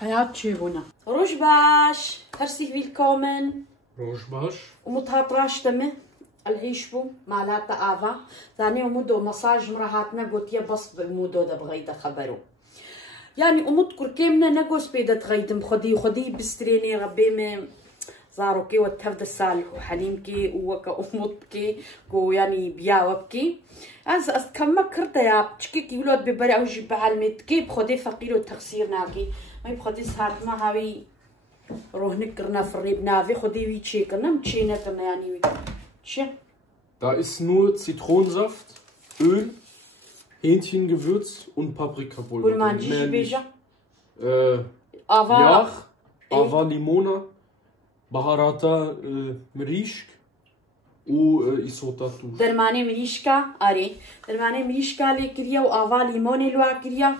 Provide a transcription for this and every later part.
Hayat Schöne. Rojbash, herzlich willkommen. Rojbash. ومتهطراش تمه العيشبو مالات آفا ثاني ومدو مساج مرهاتنا قلت يا بس بمودو ده بغيدا خبرو يعني ومذكر كيمنا نقوس بيدا تغيدم خدي بستريني ربي من زاروكي وتهفد الصالح وحليمكي ووكا أمتكي كو يعني بياوبكي أز كم كرتا يا بتشكي كيلود ببرع وجي بعلمتكي بخدي فقير وتخسير ناكي ما يبخدي سهات ما هاوي روح نكرنا في الريب نافي خدي ويتشي كرنا متشينا كرنا يعني ويتشي. Da ist nur Zitronensaft, Öl, Hähnchengewürz und Paprikapulver. والمانجي بيجا Yach, Ava Limona, Baharata Mrishk وإيسوتا توش. درماني مريشكا أري درماني مريشكا لكريا وآفا ليموني لوا كريا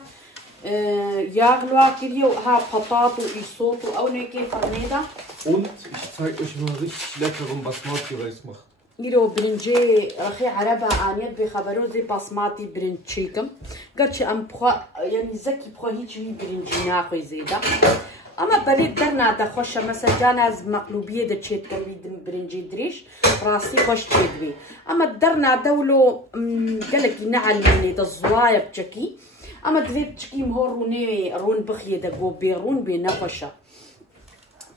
Yach لوا كريا وها بطاطا وإيسوتا أو نيكي فرنيدا. Und ich zeige euch mal richtig leckeren Basmati-Reis macht. يرو برنجي رخي عربة آنيت بخبرو زي باسماتي برنجيكم قرش أم بخوا يعني زكي بخوا هيجي برنجي ناخي زيدا أما بليد درنا دخوش مثلا جاناز مقلوبية دا تشيت كروي برنجي دريش راسي خوش تشيدوي أما درنا دولو قالك نعل مني دا الزوايا بجكي أما دوي بجكي مهوروني رون بخيه دا قو بيرون بينا خوشا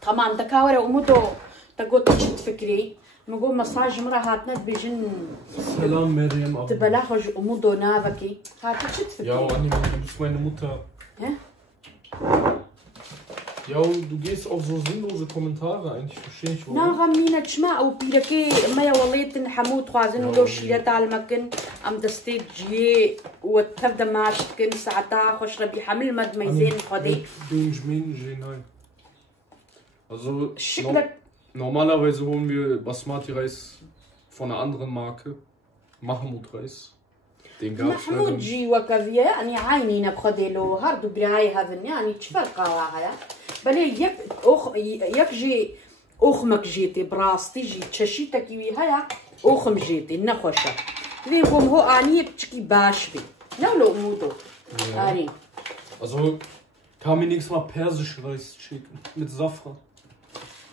طبعا دكاورة ومدو تقو تشت فكري نقول مساج مرة هاتنا بيجن Salam Miriam. تبلاخج أمودو نافكي هاتي شت فكري. Ja, Anni, du bist meine Mutter. Hä? Ja, du gehst auf so sinnlose Kommentare eigentlich, verstehe ich warum. ناغم مينا تشمع وبيركي ما يوليت حمود خوازن ولو شيلت على مكن أم دستي جي وتفدا ماشكن ساعتا خوش ربي حمل مد ميزين خدي. Nein. Also شكلك normalerweise holen wir Basmati-Reis von einer anderen Marke, Mahmoud-Reis. Den gab es leider محمود nicht. جي وكافيا يعني عيني نبخدي له هاردو براي هذن يعني تفرقا واحدة بلي يك جي أخمك جيتي براستي جي تششيتك وياها أخم جيتي نخوشة ليهم هو أني بتشكي باش بي نولو مودو أني. Also kann mir nächstes Mal persisch Reis schicken mit Safran.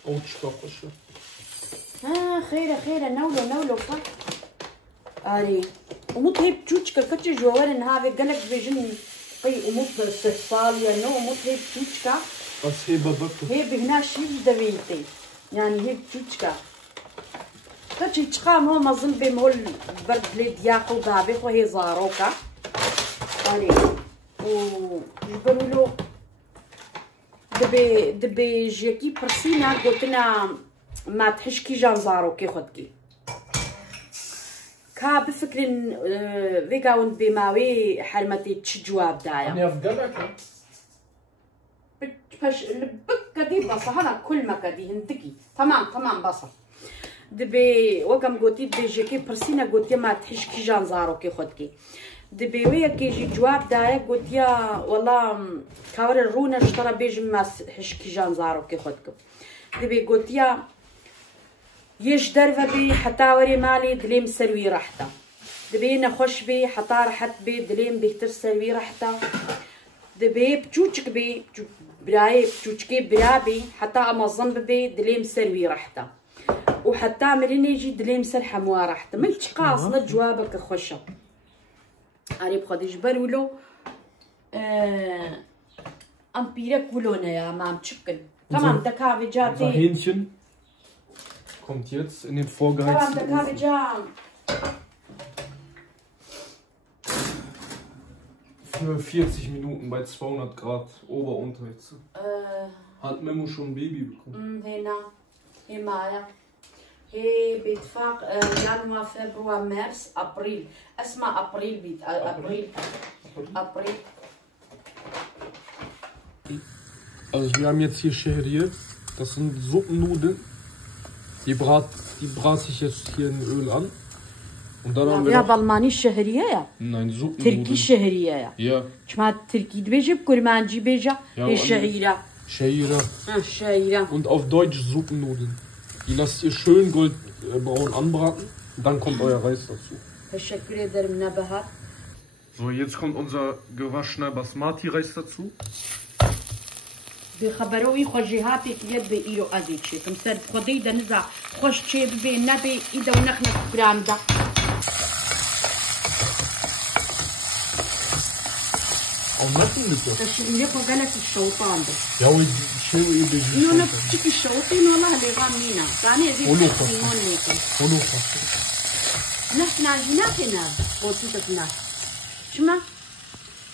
Oatstoffe. خير نولو فا أني وموت هي بتشوتشكا كتش جوارن هذا قالك بيجن قي وموت استفاليا نو وموت هي بتشوتشكا Was Heber هي بهنا شيء دبيتي يعني هي بتشوتشكا كتش تشخام هو مظن بمول برد ليد ياقو دابخ وهي زاروكا أني وجبرولو دبي جيكي برسينا قلتنا ما تحشكي جان زاروكي خدكي كا بفكرن فيجاون بماوي حرمتي تشجواب دايا أنا في جامعك بش لبك دي بصة هلا كل ما كدي هندكي تمام بصة دبي وقم قوتي دبي جيكي برسينا قوتي ما تحشكي جان زاروكي خدكي دبي ويا كيجي جواب دايا قلت يا والله كاور الرونا اشترى بيجي ما حشكي جان زاروكي خدكم دبي قلت يا يش درفة بي حتاوري مالي دليم سروي رحتا دبي نخش بي حتا رحت بي دليم بيهتر سروي رحتا دبي بجوجك بي براي بجوجكي برابي حتى امظن بي دليم سروي رحتا وحتى مريني يجي دليم سر حموا رحتا ملتش قاصنا جوابك خشة أنا بخدي جبر ولو أمبيرك ولونا يا مام تشكن تمام دكافي جاتي Unser Hähnchen kommt jetzt in den vorgeheizten تمام دكافي Ofen. جام Für 40 Minuten bei 200 Grad Ober-Unterhitze. Hat Memo schon ein Baby bekommen? هنا هي معايا هي باتفاق يناير فبراير مارس ابريل اسمع ابريل بيت ابريل Also wir haben jetzt hier Shehriye. Das sind Suppennudeln. Die brate ich jetzt hier in Öl an. Und dann haben wir يا noch... بالماني الشهريه Nein, تركي Suppennudeln. الشهريه Ja, شما تركي دبيجي بكرمانجي بيجا هي الشهيره Shehira. الشهيره Und auf Deutsch Suppennudeln. Die lasst ihr schön goldbraun anbraten. Und dann kommt euer Reis dazu. تشكر ederim Nebahat. So, jetzt kommt unser gewaschener Basmati-Reis dazu. بخبروي خجيهاتي كيد بإيرو أزيتشي تمسد خدي دنزا خوش شيء بي نبي إذا ونخنا برام دا Auch Nacken bitte. تشي نيكو غلط الشوطان ده Ja, ich will يو نبتشي الشوطين والله اللي غامينا ثاني زي تحكيمون ليكم نحن عجينا هنا وتوتنا شما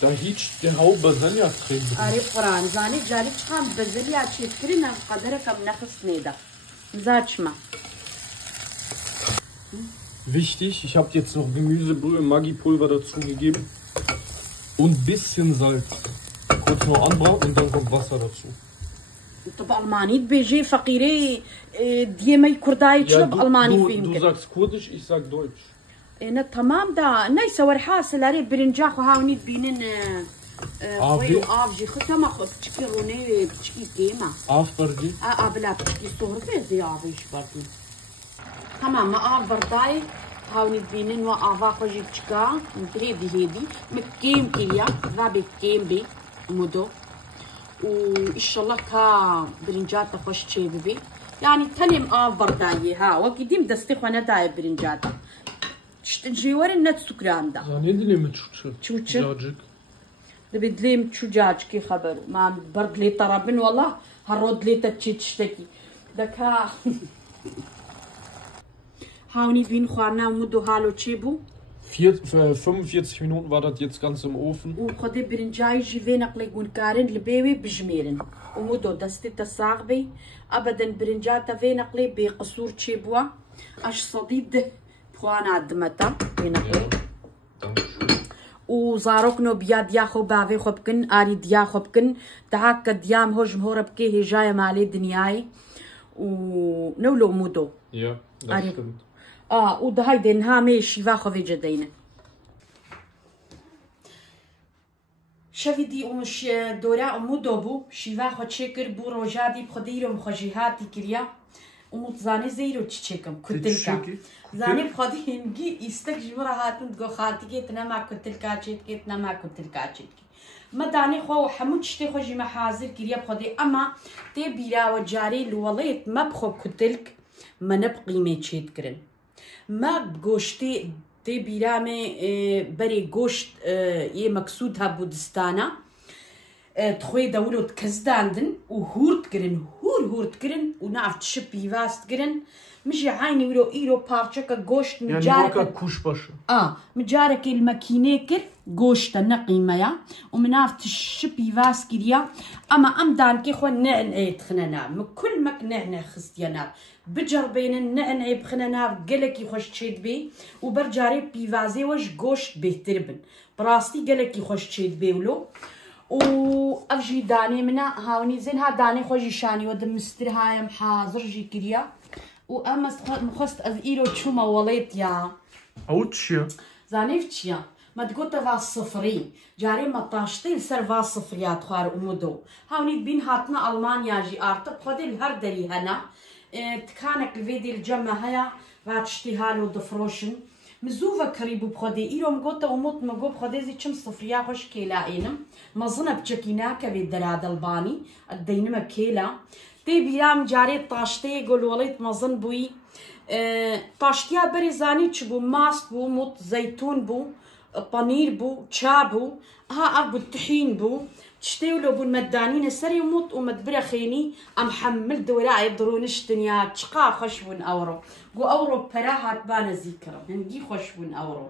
Da hitcht der Hau Basilja-Creme drin. عارف قرآن زاني جاري تشخام بزليا تشكرنا قدرك بنخص نيدا زاد شما Wichtig, ich habe jetzt noch Gemüsebrühe, Maggi-Pulver dazu gegeben und ein bisschen Salz. Kurz noch anbraten und dann kommt Wasser dazu. طب ألماني بيجي فقيري ديمي كرداي تشرب ألماني فيهم du sagst Kurdisch, ich sag Deutsch. أنا تمام دا نايس ورحاس لاري برنجاخ وهاوني بينن خوي وآفجي خطا ما خو بتشكي روني بتشكي كيما آفبردي بلا بتشكي صهرتي زي آفيش بردي تمام ما آف برداي هاوني بينن وآفا خوجي بتشكا هيدي هيدي مكيم كيليا ذابي كيم بي مودو وإن شاء الله كا برنجات خوش تشي ببي يعني تلم آف برداي ها وقديم دستي خوانا داي برنجات جيوار النت سكران دا زاني دلي متشوتشل جاجك دبي دلي متشوجاج كي خبر ما برد لي طربن والله هالرود لي تتشي تشتكي دكا هاوني بين خوانا ومدو هالو تشيبو 45 Minuten war das jetzt ganz im Ofen. وخدي برنجاي جيفين اقلي قون كارن لبيوي بجميرن ومدو دستي تساغبي ابدا برنجاتا فين اقلي بقصور تشيبوا اش صديد خوانا دمتا بينقلي وزاروكنو بيا دياخو بافي خبكن اري دياخو بكن دعاك ديام هوج مهورب كي هجاية مالي دنياي ونولو مودو Ja, das stimmt. وده هايدين هامي شيفاخو في جدينا شفيدي ومش دورا مودو بو شيفاخو تشكر بو روجادي بخديرو مخجيهاتي كريا ومتزاني زيرو تشيكم كتلكا زاني بخدي هنجي يستك جمرة هاتن تقو خالتي كيتنا ما كتلكا كيتنا ما كتلكا ما داني خو حمود شتي خو جي حاضر كريا بخدي اما تي بيرا وجاري الوليت ما بخو كتلك ما نبقي ما تشيتكرن ما بگوشتی تی بیرامه بری گوشت یه مقصود ها بودستانا تخوی دولت کزداندن و هورت کرن و نافت شپی واست کرن مش عيني ولو إيرو بارشكا جوشت مجارك يعني كوش باشا مجارك الماكينة كر جوشت نقيمة يا ومنافت الشبي فاسكيريا أما أمدان كي خو نعنعي تخننا كل مك نعنع خستيانا بجربين النعنعي بخننا قلكي خوش تشيد بي وبرجاري بيفازي وش جوشت بيهتربن براستي قلكي خوش تشيد بي ولو وأفجي داني منا هاوني زين ها داني خوجي شاني ودم مستر هاي محاضر جي كريا وأما مخست از إيرو تشوما وليت يا أوتشيا زانيفتشيا ما تقول تفا صفري جاري ما طاشتي لسر فا صفريات خوار أمودو هاوني بين هاتنا ألمانيا جي أرتب خدي الهردري هنا تكانك الفيديو الجمع هيا فاتشتي هالو دفروشن مزوفا قريبو بخدي إيرو مقوتا وموت مقو بخدي زي چم صفريا خوش كيلا إينم مظنة بچكينا كبي دلاد الباني الدينما كيلا تي بيام جاري طاشتي يقول وليت مظن بوي طاشتيا بريزاني تشبو ماسك بو موت زيتون بو بانير بو تشابو ها أبو الطحين بو تشتيولو بو المدانين سري وموت ومدبرة خيني أم حمل دوراعي درونش دنيا تشقا خشبون أورو قو أورو براهات بانا ذكرى هنجي خشبون أورو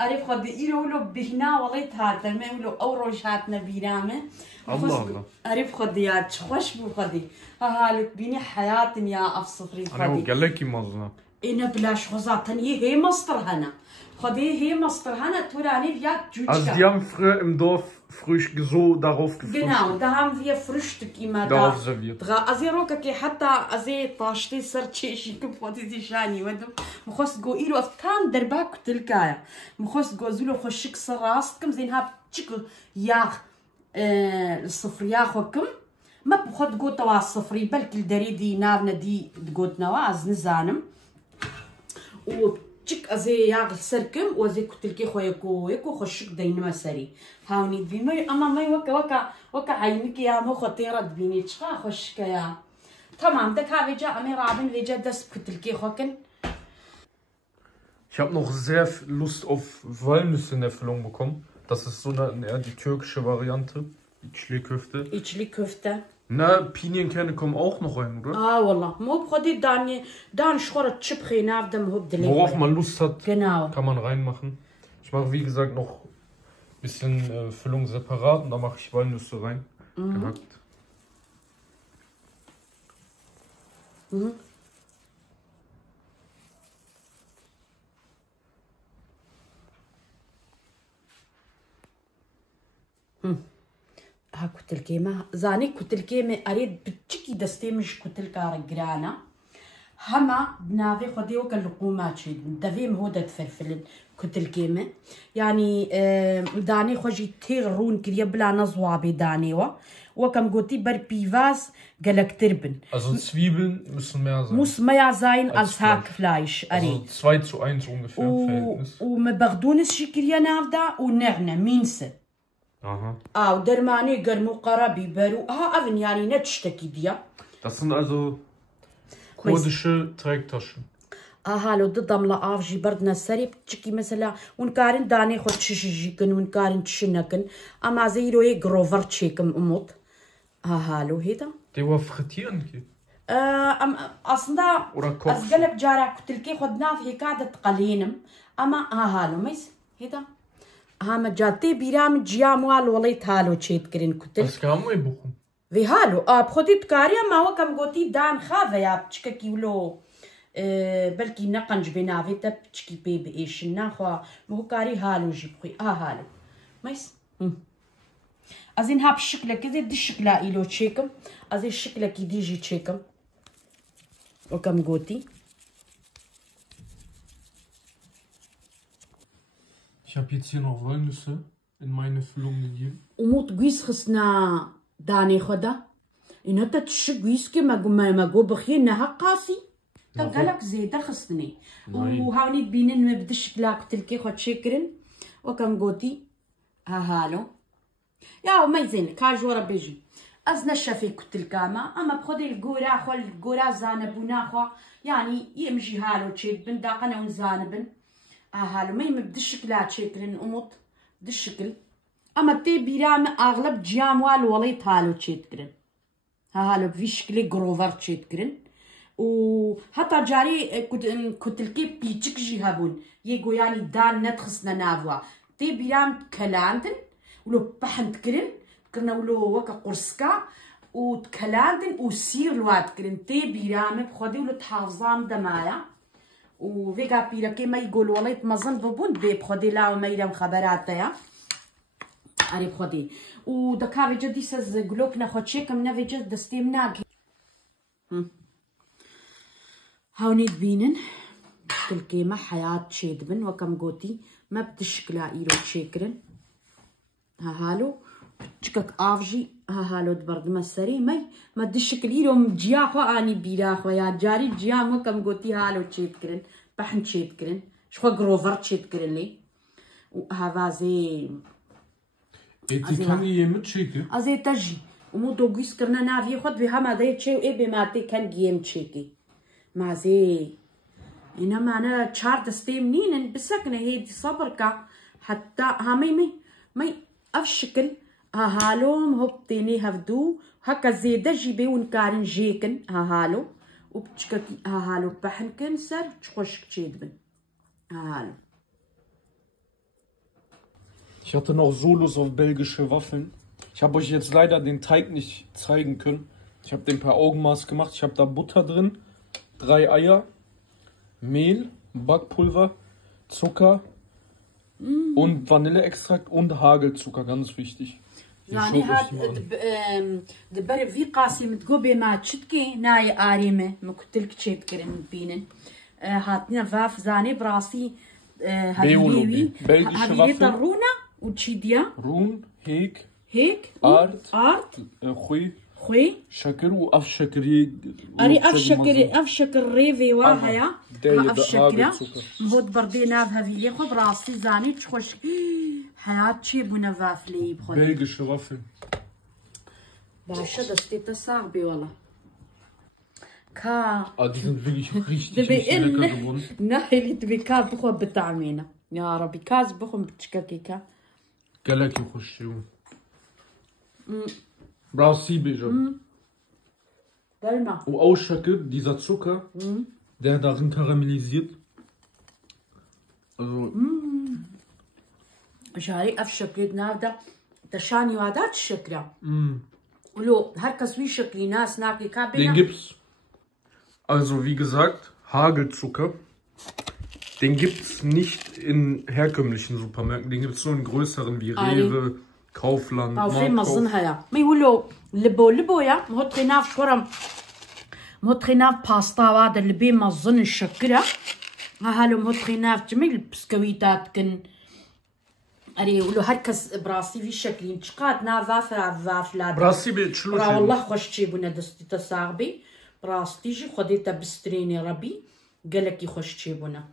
أعرف خد إيرولو بهنا وليت هذا ما يقولوا أوروش هاتنا بيرامه الله أعرف خد يا تخش بو خدي هالك بيني حياتي يا أفصفري خدي أنا قال لك مزنا إنا بلاش خزاتني هي مصر هنا خدي هي مصر هنا توراني بيا جوجكا Also die haben früher im Dorf so darauf gefrühstückt. Genau, da haben wir Frühstück immer darauf serviert. Also روكا حتى أزي طاشتي سرتشي شيكم فوتي شاني ودم مخص جو إيرو أفتان درباك تلكايا مخص جو زولو خشك سراستكم زين هاب تشكو ياخ الصفريا خوكم ما بخد جو توا الصفري بلكي الدريدي نارنا دي تقوت نواز نزانم و تشك ازي ياغل سركم وزي كتلكي يكو خشك دينما سري هاوني دبي اما ماي وكا عينك يا مو خطيره دبيني تشخا خشك يا تمام دك هاوي جا امي رابن ويجا دس كتلكي خوكن. Ich habe noch sehr Lust auf Walnüsse in der Füllung bekommen. Das ist so eher die türkische Variante. İçli köfte. İçli köfte. Na, Pinienkerne kommen auch noch rein, oder? والله مو بخدي دان شخورة تشبخي نافدم هو بدلي. Worauf man Lust hat, genau. Kann man reinmachen. Ich mache wie gesagt noch ein bisschen Füllung separat und da mache ich Walnüsse rein. Gehackt. ها كتلكيمة زاني كتلكيمة أريد بتشكي دستي مش كتلكا رجرانا هما بنافي خدي وكا اللقومات شيد دافيم هو دا تفلفلن كتلكيمة يعني داني خوجي تيغرون كريا بلا نزوابي دانيوا وكم قوتي بر بيفاس قالك تربن. Also Zwiebeln müssen mehr sein. Muss mehr sein als Hackfleisch. Also 2:1 ungefähr im Verhältnis. ومبغدونس شكريا نافدا ونعنى مينسه. Aha. ودرماني قرمو قرابي برو أفن يعني نتشتكي ديا. Das sind also kurdische Teigtaschen. هالو ضدهم لا افجي بردنا سري بتشكي مثلا ونكارن داني خد تشجيكن ونكارن تشنكن اما زيرو يجروفر تشيكم اموت هالو هيدا Die war frittieren geht. اصلا Oder kochen. اسقلب جارع كتلكي خدنا في قاعدة قلينم اما هالو ميس هيدا ها جاتي بيرام جياموال وليت هالو تشيت كرين كتل. Das kann man buchen. في هالو بخدي تكاريا ما هو كم قوتي دان خاذا يا بتشكا كيولو بلكي نقنج بنافي تبتشكي بي بإيش ناخوا مو كاري هالو جيب خوي هالو مايس أزين هاب الشكل كذا دي الشكل إلو تشيكم أزين الشكل كي ديجي تشيكم وكم قوتي. Ich habe jetzt hier noch Walnüsse in meine Füllung gegeben. وموت قيس خسنا داني خدا إنه تتشك قيس كما ما جو بخينا هقاسي تقلك زيادة خصني وهاوني تبينن ما بدش بلاك تلكي خد شكرن وكم قوتي هالو يا ما يزين كاجورا بيجي أزنا شافي كتلكاما أما بخدي الجورا خل الجورا زانبونا خو يعني يمشي هالو تشيد بن داقنا ونزانبن هالو ما يمبدش كلا شكرن أموت بدش شكل أما تي بيرام أغلب جياموال وليت هالو تشيد كرن هالو في شكل جروفر تشيد كرن وحتى جاري كنت الكي بيتشك جيهابون يجو يعني دان نتخصنا نافوا تي بيرام كلاندن ولو بحنت كرن كرنا ولو وكا قرصكا وتكلاندن وسير لوات كرن تي بيرام بخدي ولو تحافظان دمايا وفيكا بيرا كيما يقول وليت مظن ببون بي بخدي لا وما يرام خبراتيا أري بخدي ودكا في جدي سز قلوك ناخد شيكم نافي جد دستيم ناك هاوني دبينن تلكيمة حياة شيدبن وكم قوتي ما بتشكلا إيرو تشيكرن هالو تشكك آفجي هالو دبرد مسري ماي ما تشكل إيرو مجياخو آني بيراخو يا جاري جيام وكم قوتي هالو تشيكرن بحن تشيكرن شخوا جروفر تشيكرن لي وهذا زي Die kann ich hier mitschicken. أزي تجي ومو دوغيس كرنا نافي خد بها ما داي تشيو إيه بماتي كان جيم تشيكي ما زي إنما أنا تشار دستيم نين بسكنة هيدي صبركا حتى هامي مي أفشكل هالوم هبتيني هفدو هكا زيدا جيبي ونكارن جيكن هالو وبتشككي هالو بحن كنسر تشخوشك تشيدبن هالو. Ich hatte noch so Lust auf belgische Waffeln. Ich habe euch jetzt leider den Teig nicht zeigen können. Ich habe den per Augenmaß gemacht. Ich habe da Butter drin, 3 Eier, Mehl, Backpulver, Zucker und Vanilleextrakt und Hagelzucker, ganz wichtig. يعني هاد دبر في قاسم تقوبي ما تشتكي ناي آريمة ما كنت لك تشيت كريم بينن هاتنا فاف زاني براسي هاي هاي طرونا وتشيديا رون هيك هيك ارت ارت خوي خوي شكر وأف شكري أري أف شكر ريفي واهيا أف شكرا مهود بردي نافها في ليخو براسي زاني تخوش حياة شي بنا فافلي بخوري belgische Waffeln. باشا دستي تساغبي والله كا Die sind wirklich richtig lecker geworden. نحيلي تبي كا بخو بتعمينا يا ربي كاز بخو بتشككيكا Galaki خشيو. Brauchst Siebel. دلما. Und Ausschacke, dieser Zucker, der darin karamellisiert. Also. شاري أفشكل نافدا تشاني وادات الشكرا. ولو هركس وي شكلي ناس ناكي كابينا. Den gibt's. Also wie gesagt, Hagelzucker. Den gibt's nicht in herkömmlichen Supermärkten. Den gibt's nur in größeren wie Rewe, Kaufland, Marktkauf. ما يقولوا لبو يا مهطرينا في شورم مهطرينا في باستا وهذا اللي بيه مظن الشكرة هالو مهطرينا في جميع البسكويتات كن أري يقولوا هركز براسي في شكلين تشقات نافاف لا براسي بيتشلوش والله خوش تشيبونا دستي تساغبي براستي جي خديتا بستريني ربي قالك يخش تشيبونا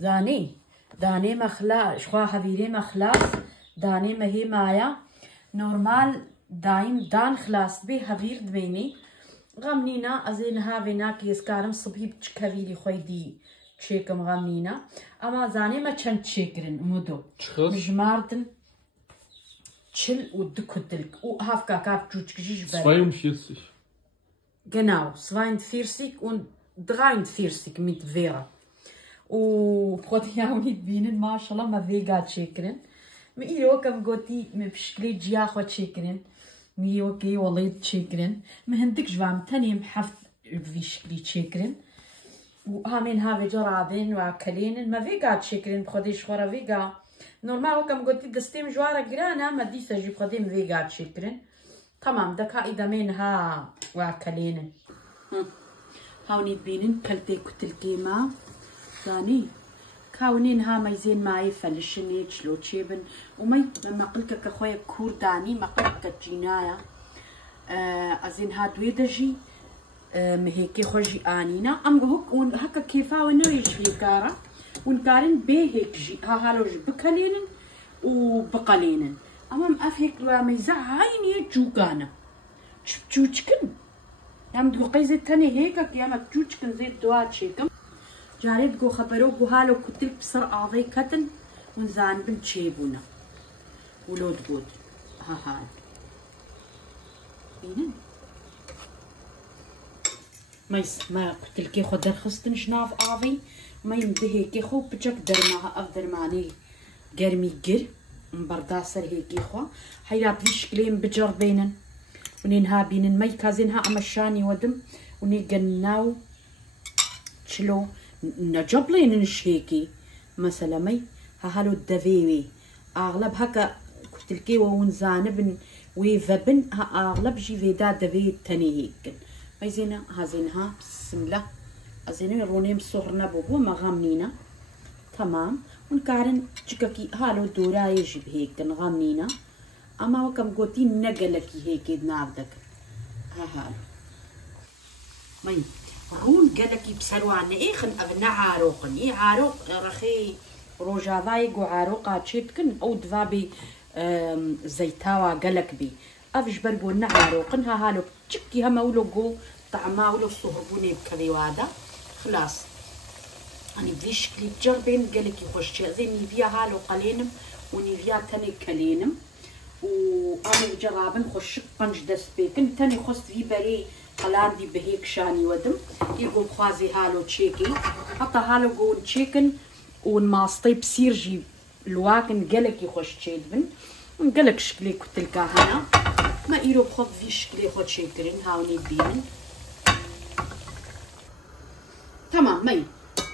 داني مخلا شخوا هفيري مخلاص داني ما هي مايا نورمال دان خلاص بي هفير دبيني غامنينا ازين هافينا كيس كارم صبحي بتشكافيلي خويدي تشيكم غامنينا اما زاني ما تشن تشيكرن مودو مجماردن تشل ودكودلك وهاف كاكاب جوتشكجيش 42 genau 42 und 43 mit Vera وخوتي بينن ما شاء الله ما فيجا تشيكرن مي وكم قوتي بشكلي جيا خو تشيكرن مي وكي والله تشيكرن ما هندك جوام تاني محفظ في شكلي تشيكرن وهامين هافي جرابين واكلين ما فيجا تشيكرن بخدي شخورا فيجا نورمال وكم قوتي دستيم جوارا جرانا ما دي سجي بخدي فيجا تشيكرن تمام دكا إذا منها واكلين هاوني بينن كلتي كتلكيما ثاني كاونين ها ميزين معي فلشني تشلو تشيبن ومي ما قلك كخويا كورداني ما قلك جينايا ازين ها دويدجي مهيكي خوجي انينا ام هوك ون هكا كيفا ونريش في كارا ونكارن بهيك جي ها هالوج بكلين وبقلين امام افيك لو ميزا عيني جوكانا تشوتشكن يام دو قيزه تاني هيك يا ما تشوتشكن زي دوات شيكم جاريت جو خبرو جو هالو كتل بسرعة ضي كتن ونزان بنتشيبونا ولود بود ها بينن ما قتل كي خو درخستن شناف آضي ما يمدهي كي خو بجك درماها أفدر معني قرمي قر مبرداسر هيكي خو حيرات في شكلين بجر بينن ونينها بينن مي كازينها أمشاني ودم ونيقناو تشلو نجبلين نشيكي مثلا مي هالو الدفيوي اغلب هكا كتلكي ونزانبن ويفبن ها اغلب جي فيدا دفي تاني هيك مي زينا هازينها بسم الله هازينا رونيم صهرنا بوبو ما غامنينا تمام ونكارن تشككي هالو دورا يجيب هيك غامنينا اما وكم قوتي نقلكي هيك نافدك هالو مي رون قالك يبسروا عنا ايه خن ابنا عاروقن ايه عاروق رخي روجافايق وعاروقا تشيتكن او دفابي زيتاوا قالك بي افش برقونا عاروقن ها هالو تشكي هما ولو قو طعما ولو صهربوني بكذي وادا خلاص اني بليش كلي تجربين قالك يخش زي نيفيا هالو قلينم ونيفيا تاني كلينم وانا جرابن خش قنج دس بيكن تاني خص في بري قلاندي بهيك شاني ودم يقول خوازي هالو تشيكي حتى هالو قول تشيكن ونماصطي بسيرجي الواكن قالك يخش تشيدبن قالك شكلي كتلكا هنا ما إيرو بخذ في شكلي خد شيكرين هاوني بينن تمام مي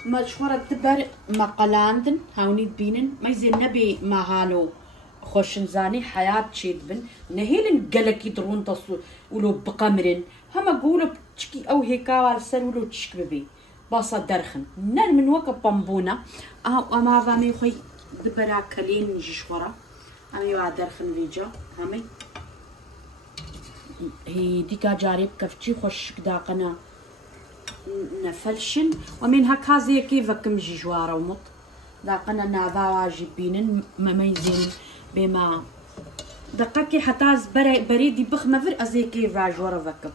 ما شورة تبر ما قلاندن هاوني بينن ما يزين نبي ما هالو خوشن زاني حياة تشيدبن نهيلن قالك يدرون تصو ولو بقمرن هما قولوا بتشكي او هيكا والسر ولو تشك ببي باصا درخن نر من وكا بامبونا اما فامي خوي دبرا كلين نجيش ورا امي وا درخن فيجا همي هي ديكا جاري بكفتشي خوش داقنا نفلشن ومن هكا زي كيفك مجي جوارة ومط داقنا نعذا جبينن مميزين بما دقاكي حتى بريدي بخ مفر ازي كيف راجورة فكب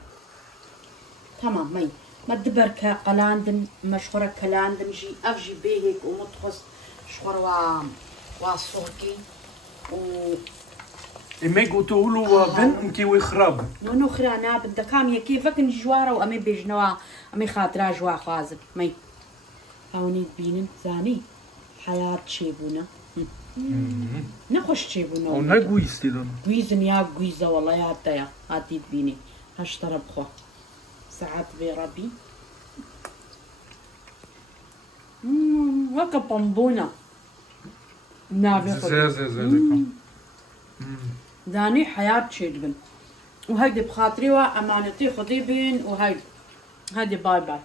تمام مي ما دبركا قلاندن مشهورة كلاندن جي افجي بيهك ومطخص شخور وصوكي و إميجو تقولوا بنتم كي ويخرب. نو خرانا بدك كام كيفك نجوارة وأمي بيجنوا أمي خاطرة جوا خازب مي هوني بينن زاني حياة شيبونا نخش شيبونا ونا جويستي دم. جويزن يا جويزة والله يا تيا هاتي بيني هشترب خو ساعات بربي وكا بامبونا نافي زي داني حياة شيدبن وهيدي بخاطري وأمانتي خذي بين وهيدي باي باي.